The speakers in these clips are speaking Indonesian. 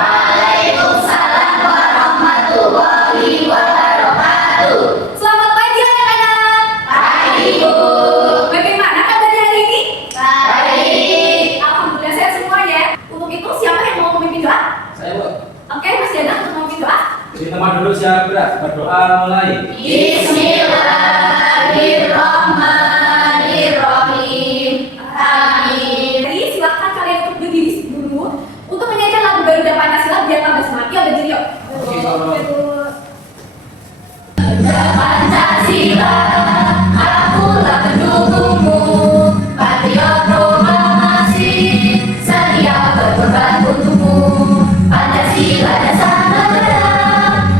Waalaikumsalam warahmatullahi wabarakatuh. Selamat pagi anak-anak. Pagi, Bu. Bagaimana kabarnya hari ini? Baik. Alhamdulillah sehat semua ya. Untuk itu siapa yang mau memimpin doa? Saya, Bu. Oke, Mas Dana untuk memimpin doa. Jadi teman dulu siapa berdoa mulai. Bismillahirrahmanirrahim. Amin. Jadi silakan kalian untuk berdiri dulu untuk menyanyikan lagu Garuda Pancasila biar tambah semangat. Yuk berdiri yuk. Oke, Bu. Pancasila, akulah pendukungmu, patriot proklamasi, setia berkorban untukmu. Pancasila dasar negara,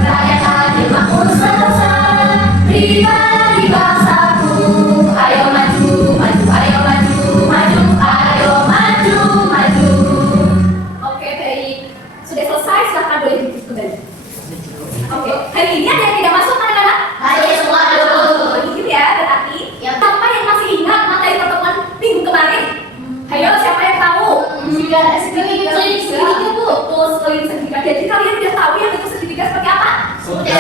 rakyat adil makmur sentosa, pribadi bangsaku. Ayo maju, maju, ayo maju, maju, ayo maju, maju. Oke, baik. Sudah selesai, silakan boleh duduk kembali. Oke, hari ini ada yang tidak masuk anak-anak? Ayo semua duduk. Begitu ya, berarti. Ya. Siapa yang masih ingat materi pertemuan minggu kemarin? Ayo, siapa yang tahu? Segitiga, Bu. Betul, sekeliling segitiga. Jadi kalian udah tahu yang itu segitiga seperti apa? Sudah.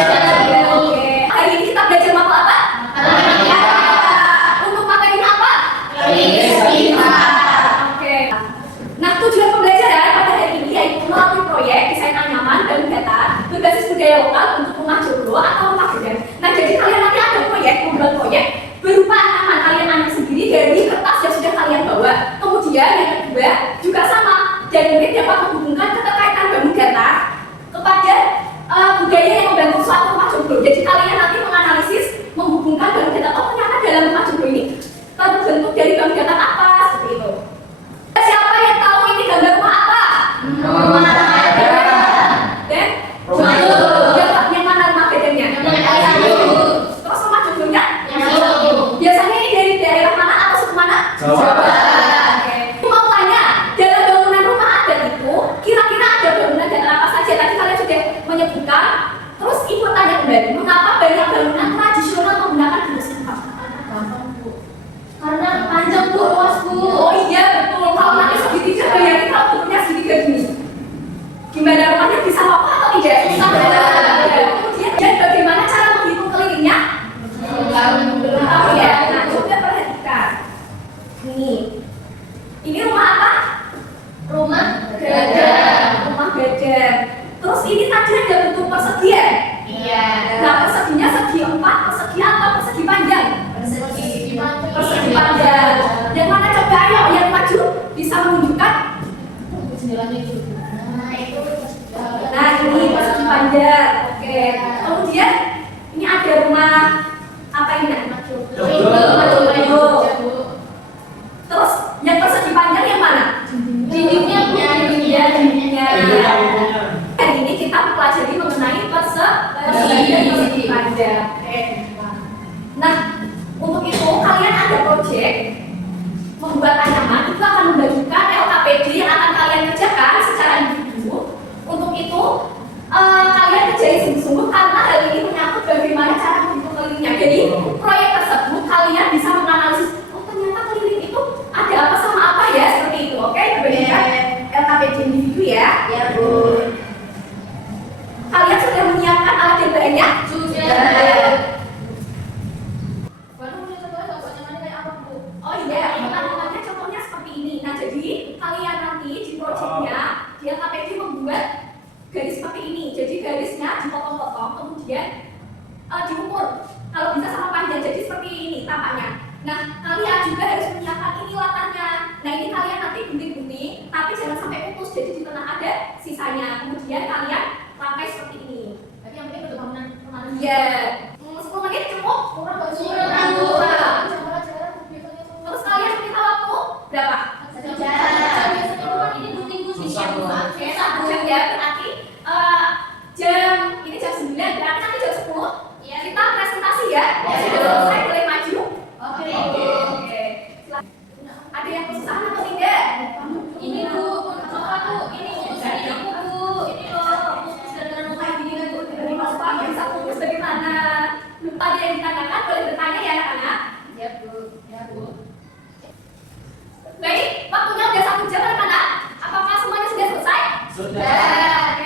Oke. Hari ini kita belajar mapel apa? Untuk materinya apa? Oke. Nah, tujuan pembelajaran pada hari ini yaitu melalui proyek desain anyaman dan data berbasis budaya lokal untuk rumah joglo atau rumah gedang. Nah, jadi kalian nanti ada proyek, membuat proyek berupa anyaman kalian anyam sendiri dari kertas yang sudah kalian bawa. Kemudian yang kedua juga sama, dan ini dapat menghubungkan keterkaitan bangun data kepada budaya yang membangun suatu rumah joglo. Jadi kalian nanti menganalisis, menghubungkan bangun data. Oh, ternyata dalam rumah joglo ini terbentuk dari bangun data apa seperti itu. Siapa yang tahu ini gambar rumah apa? Dan yang mana rumah bedanya? Terus rumah joglonya? Biasanya ini dari daerah mana atau suku mana? Jawa. Oke. Mau tanya, dalam bangunan rumah adat itu kira-kira ada bangunan dan apa saja? Tadi kalian sudah menyebutkan. Terus ibu tanya kembali, mengapa banyak bangunan tradisional menggunakan jenis apa? Karena panjang, Bu, luas, Bu. Oh iya betul. Kalau nanti segitiga bayangin kalau bentuknya segitiga gini. Gimana rumahnya bisa apa atau tidak? Bisa. Kemudian dan bagaimana cara menghitung kelilingnya? Belum tahu ya. Nah, coba perhatikan. Ini rumah apa? Rumah Rumah gadang. Terus ini tadi ada bentuk persegi ya? Iya. Nah, perseginya segi 4, persegi atau persegi panjang? Persegi panjang. Yang mana coba ayo yang maju bisa menunjukkan? Nah, ini persegi panjang. Oke. Kemudian ini ada rumah apa ini? Rumah joglo. Terus yang persegi panjang yang mana? Dindingnya, Bu. Ya, dindingnya. Dindingnya. Hari ini kita mempelajari mengenai persegi dan persegi panjang. Nah, untuk itu kalian ada proyek membuat anyaman itu akan membagikan LKPD yang akan kalian kerjakan secara individu. Untuk itu kalian kerjain sungguh-sungguh karena hal ini menyangkut bagaimana cara menghitung kelilingnya. Jadi proyek tersebut kalian bisa menganalisis, oh ternyata keliling itu ada apa sama apa ya, seperti itu. Oke, berbeda LKPD individu ya. Ya, Bu. Kalian sudah menyiapkan alat dan bahannya? Oh iya, anyamannya contohnya seperti ini. Nah, jadi kalian nanti di proyeknya di LKPD membuat garis seperti ini. Jadi garisnya dipotong-potong, kemudian diukur. Kalau bisa sama panjang, jadi seperti ini tampaknya. Nah, kalian juga harus menyiapkan ini latarnya. Nah, ini kalian nanti gunting-gunting, tapi jangan sampai putus. Jadi di tengah ada sisanya. Kemudian kalian rangkai seperti ini. Tapi yang penting bentuk bangunan kemarin. Iya. 10 menit cukup? Kurang. Terus kalian minta waktu berapa? Oke, 1 jam ya, berarti ini jam 9, berarti nanti jam 10 kita presentasi ya. Sudah selesai, boleh maju. Oke. Ada yang kesusahan atau tidak? Ini, Bu. Ini loh. Kayak gini kan, Bu, dari Mas Pak, bisa fokus bagaimana? Lupa dia yang ditanyakan, boleh bertanya ya anak-anak. Ya, Bu. Baik, waktunya udah 1 jam anak-anak. Apakah semuanya sudah selesai? Sudah.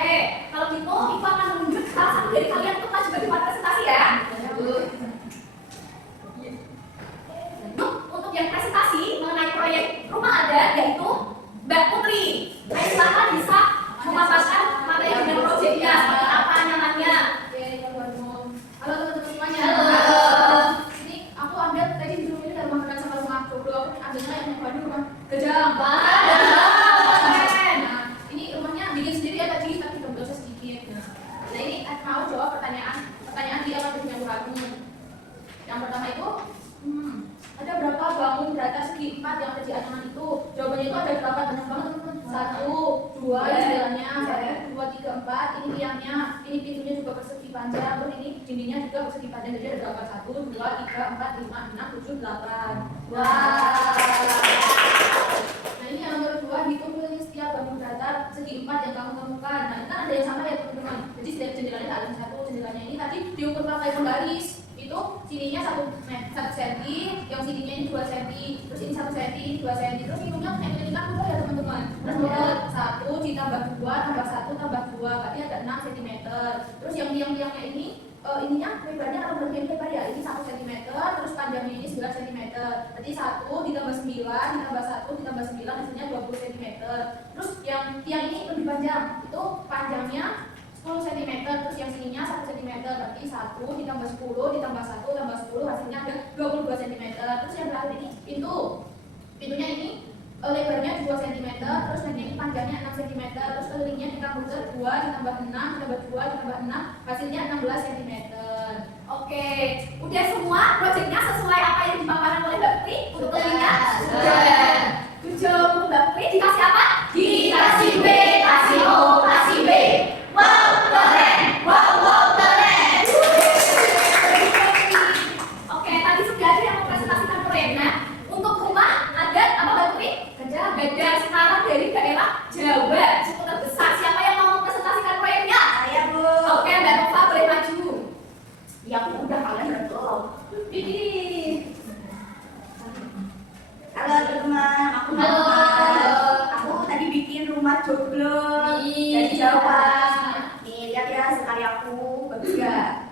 Nah ini mau jawab pertanyaan di awal yang kamu. Yang pertama itu, ada berapa bangun berata segi 4 yang ada di anyaman itu? Jawabannya itu ada berapa? Banyak banget teman-teman. 1, 2 jalannya, 1, 2, 3, 4. Ini tiangnya, ini pintunya juga persegi panjang, terus ini dindingnya juga persegi panjang. Jadi ada berapa? 1, 2, 3, 4, 5, 6, 7, 8. Wah. Nah ini yang nomor 2, hitung setiap bangun berata segi 4 yang kamu temukan. Nah ini kan ada yang sama ya teman-teman. Jadi setiap jendelanya tak ada 1, jendelanya ini tadi diukur pakai penggaris. Itu sininya 1 cm, yang sininya ini 2 cm, terus ini 1 cm, ini 2 cm, terus hitungnya cm juga ya teman-teman. Terus 1 ditambah 2 tambah 1 tambah 2 berarti ada 6 cm. Terus yang tiang-tiangnya ini ininya lebarnya kalau berarti lebar ya, ini 1 cm, terus panjangnya ini 9 cm. Berarti 1 ditambah 9 ditambah 1 ditambah 9 hasilnya 20 cm. Terus yang tiang ini lebih panjang, itu panjangnya 10 cm, terus yang sininya 1 cm, berarti 1 ditambah 10 ditambah 1 tambah 10 hasilnya ada 22 cm. Terus yang terakhir ini pintunya ini lebarnya 2 cm, terus ini panjangnya 6 cm, terus kelilingnya ditambah 2 ditambah 6 ditambah 2 ditambah 6 hasilnya 16 cm. Oke, udah semua proyeknya sesuai apa yang dipaparkan oleh Mbak Putri untuk kelilingnya? Sudah. Good job untuk Mbak Putri. Dikasih apa? Dikasih B, kasih O, kasih B. Wow, keren! Wow, keren! Oke, tadi sudah ada yang mempresentasikan proyeknya. Untuk rumah ada apa Mbak Putri? Ada sekarang dari daerah Jawa cukup terbesar. Siapa yang mau mempresentasikan proyeknya? Saya, Bu. Oke, Mbak Nova boleh maju. Ya, aku udah kalian udah belum. Ini. Halo teman-teman, aku Halo. Aku tadi bikin rumah joglo Ih, dari Jawa. Jawa. Nih, lihat ya karyaku, bagus gak?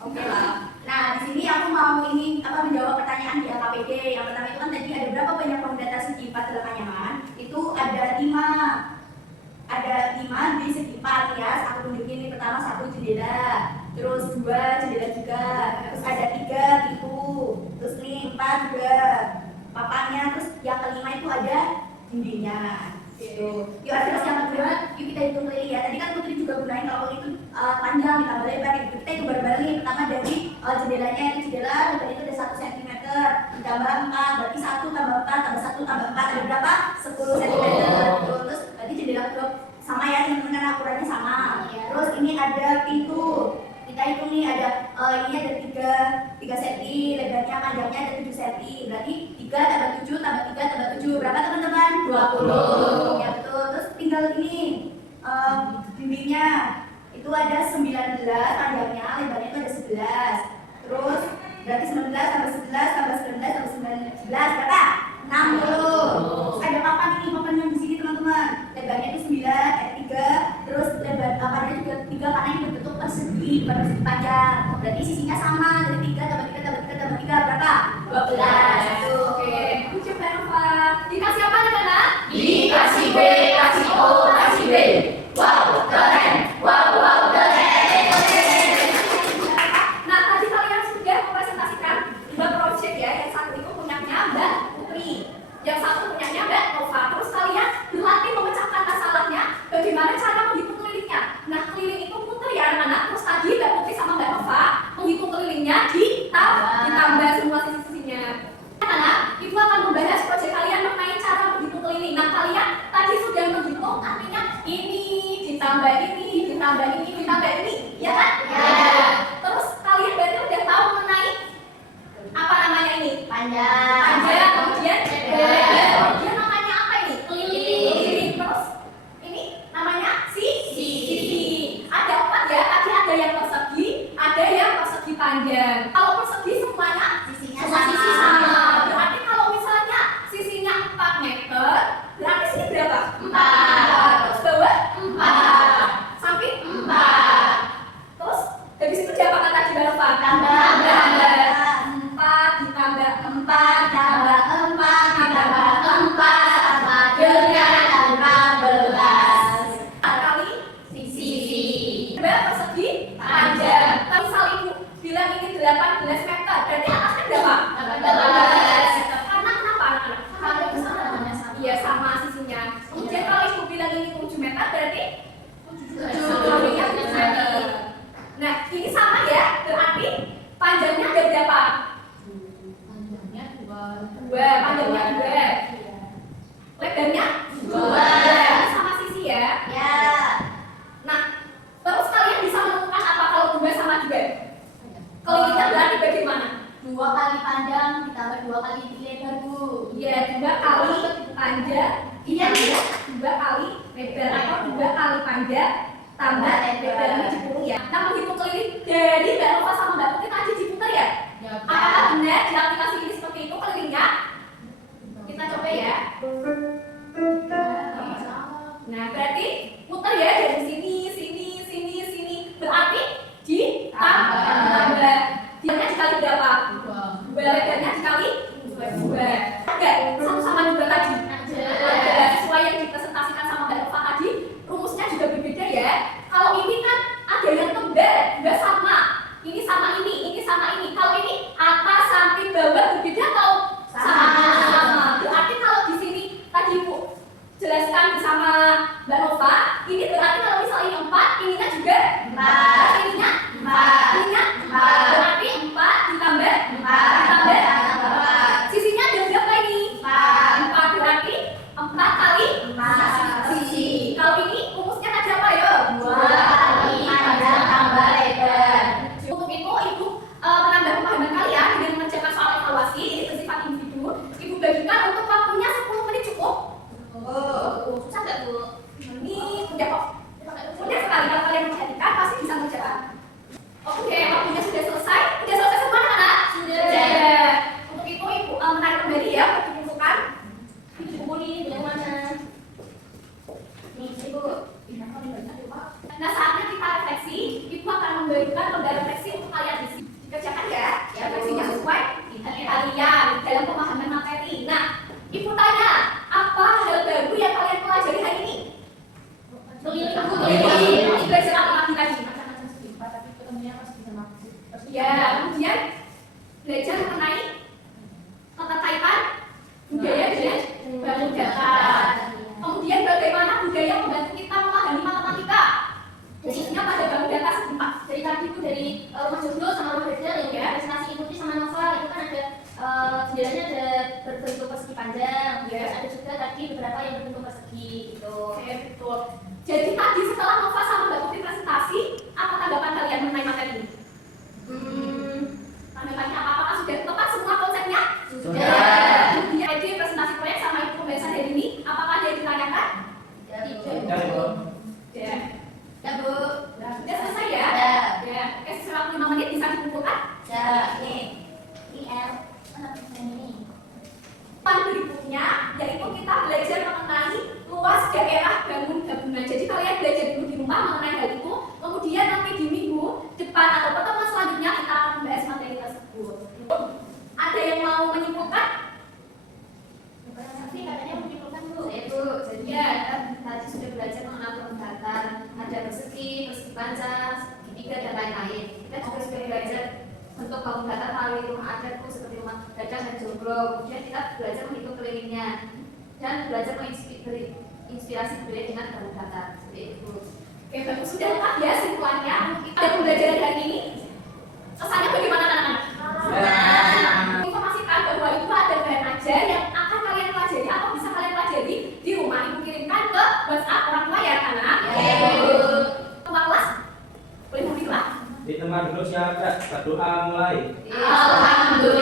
Oke lah. Nah, di sini aku mau menjawab pertanyaan di LKPD. Yang pertama itu kan tadi ada berapa banyak bangun data segi 4 dalam anyaman? Itu ada 5. Ada 5 di segi 4 ya. Aku tunjukin ini pertama 1 jendela, terus 2 jendela juga, terus ada 3 pintu, terus nih 4 juga papannya, terus yang kelima itu ada dindingnya. Gitu. Yuk terus yang kedua, yuk kita hitung keliling ya. Tadi kan Putri juga gunain kalau itu panjang ditambah lebar gitu. Kita hitung bareng-bareng. Pertama dari jendelanya itu jendela lebar itu ada 1 cm ditambah 4, berarti 1 tambah 4 tambah 1 tambah 4 ada berapa? 10 cm. Terus berarti jendela kedua sama ya teman-teman karena ukurannya sama. Terus ini ada pintu. Kita hitung nih ada ini ada 3 cm, lebarnya panjangnya ada 7 cm. Berarti 3 tambah 7 tambah 3 tambah 7 berapa teman-teman? 20. Ya betul. Terus tinggal ini dindingnya itu ada 19 panjangnya, lebarnya itu ada 11. Terus berarti 19 tambah 11 tambah 19 tambah 11 berapa? 60. Terus ada papan ini, papan yang di sini teman-teman. Lebarnya itu 9, ada 3. Terus lebar papannya juga 3 karena ini berbentuk persegi panjang. Berarti sisinya sama dari 3 tambah 3 tambah 3 tambah 3 berapa? 12. Oke, ucap Mbak Nova. Dikasih apa nih Mbak? Dikasih B, kasih O, kasih B. Wow, keren. Wow, keren. Nah, tadi kalian sudah mempresentasikan 2 proyek ya. Yang satu itu punyanya Mbak Putri, yang satu punyanya Mbak Nova. Terus kalian dilatih memecahkan masalahnya bagaimana cara menghitung kelilingnya. Nah, keliling itu muter ya anak-anak. Terus tadi Mbak Putri sama Mbak Nova menghitung kelilingnya ditambah semua sisi-sisinya. Anak-anak, Ibu akan membahas proyek kalian mengenai cara menghitung keliling. Nah, kalian tadi sudah menghitung artinya ini ditambah ini ditambah ini ditambah ini, ya kan? Ya. Terus kalian berarti udah tahu mengenai apa namanya ini? Panjang, kemudian lebar, kemudian namanya apa ini? Keliling. Terus ini namanya sisi. Ada 4 ya, tadi ada yang persegi, ada yang persegi panjang. Kalau persegi semuanya Sisinya semua sama. sisi sama. Berarti kalau misalnya sisinya 4 meter, berarti sini berapa? 4. Terus bawah 4. Samping 4. Iya, 2 kali lebar atau 2 kali panjang tambah lebar ini dikurung ya. Nah, menghitung keliling dari Mbak Nova sama Mbak Putri tadi diputar ya? Apakah benar di aplikasi ini seperti itu kelilingnya? Kita coba ya. Nah, berarti putar ya dari sini, sini, sini, sini. Berarti ditambah. Dianya dikali berapa? 2. Lebarnya dikali 2. Oke, satu sama 2 tadi. Ada sesuai yang dipresentasikan sama Mbak Nova tadi. Rumusnya juga berbeda ya. Kalau ini kan ada yang tebal, nggak sama. Ini sama ini sama ini. Kalau ini atas sampai bawah berbeda atau sama? Berarti kalau di sini tadi Bu jelaskan bersama Mbak Nova, ini berarti kalau misalnya ini 4, ininya juga 4. Ininya 4. Ininya 4. Berarti 4 ditambah 4. Sisinya ada berapa ini? 4 berarti 4 kali sisi. Kalau ini rumusnya tadi apa ya? 2 kali panjang tambah lebar. Untuk itu Ibu menambah pemahaman kalian dengan mengerjakan soal evaluasi. Ini bersifat individu. Ibu bagikan untuk waktunya 10 menit cukup. Susah nggak Bu? Ini udah kok. Mudah sekali kalau kalian memperhatikan pasti bisa mengerjakan. Oke, waktunya sudah selesai. Sudah selesai semua anak-anak? Sudah. Untuk itu Ibu menarik kembali ya untuk dikumpulkan. Buku ini yang mana? Nih, Ibu. Nah, saatnya kita refleksi. Ibu akan membagikan lembar refleksi untuk kalian di sini. Dikerjakan ya. Refleksinya sesuai kalian dalam pemahaman materi. Nah, Ibu tanya, apa hal baru yang kalian pelajari hari ini? Belajar apa lagi tadi? Tapi ketemunya pas bisa masuk. Ya, kemudian belajar mengenai keterkaitan budaya dengan baku data. Kemudian bagaimana budaya membantu kita memahami matematika, khususnya pada baku data setempat. Dari tadi itu dari Mas Joglo sama Mas Rizal ya, presentasi Ibu sama Nova itu kan ada jendelanya ada berbentuk persegi panjang, Ya. terus ada juga tadi beberapa yang berbentuk persegi gitu. Oke, betul. Jadi tadi setelah Nova sama Mbak Putri presentasi, apa tanggapan kalian mengenai materi ini? Tanggapannya apa? Apakah sudah tepat semua konsepnya? Sudah. Kemudian ide presentasi proyek sama Ibu pembahasan hari ini, apakah ada yang ditanyakan? Ya, Bu. Ya. Ya Bu. Sudah selesai ya? Ya. Ya. Oke, setelah 5 menit bisa dikumpulkan? Ya. Nih. IL. Mana ini? Pan berikutnya yaitu kita belajar mengenai luas daerah bangun gabungan. Jadi kalian belajar dulu di rumah mengenai hal itu. Kemudian nanti di minggu depan atau pertemuan selanjutnya kita akan membahas materi tersebut. Ada yang mau menyimpulkan? Tapi katanya mau diperlukan Bu. Ibu, jadi ya tadi sudah belajar mengenai perempatan, ada persegi panjang, segitiga dan lain-lain. Kita juga sudah belajar bentuk bangun datar melalui rumah adatku seperti rumah Dadang dan Joglo. Kemudian kita belajar menghitung kelilingnya dan belajar menginspirasi budaya dengan bangun datar. Seperti itu. Oke, bagus. Sudah lengkap ya simpulannya. Kita pembelajaran hari ini. Kesannya bagaimana anak-anak? Informasikan bahwa itu ada bahan ajar yang akan kalian pelajari atau bisa kalian pelajari di rumah. Ibu kirimkan ke WhatsApp orang tua ya, anak-anak. Ketua kelas boleh memilih. Di tempat duduk siap, berdoa mulai. Alhamdulillah.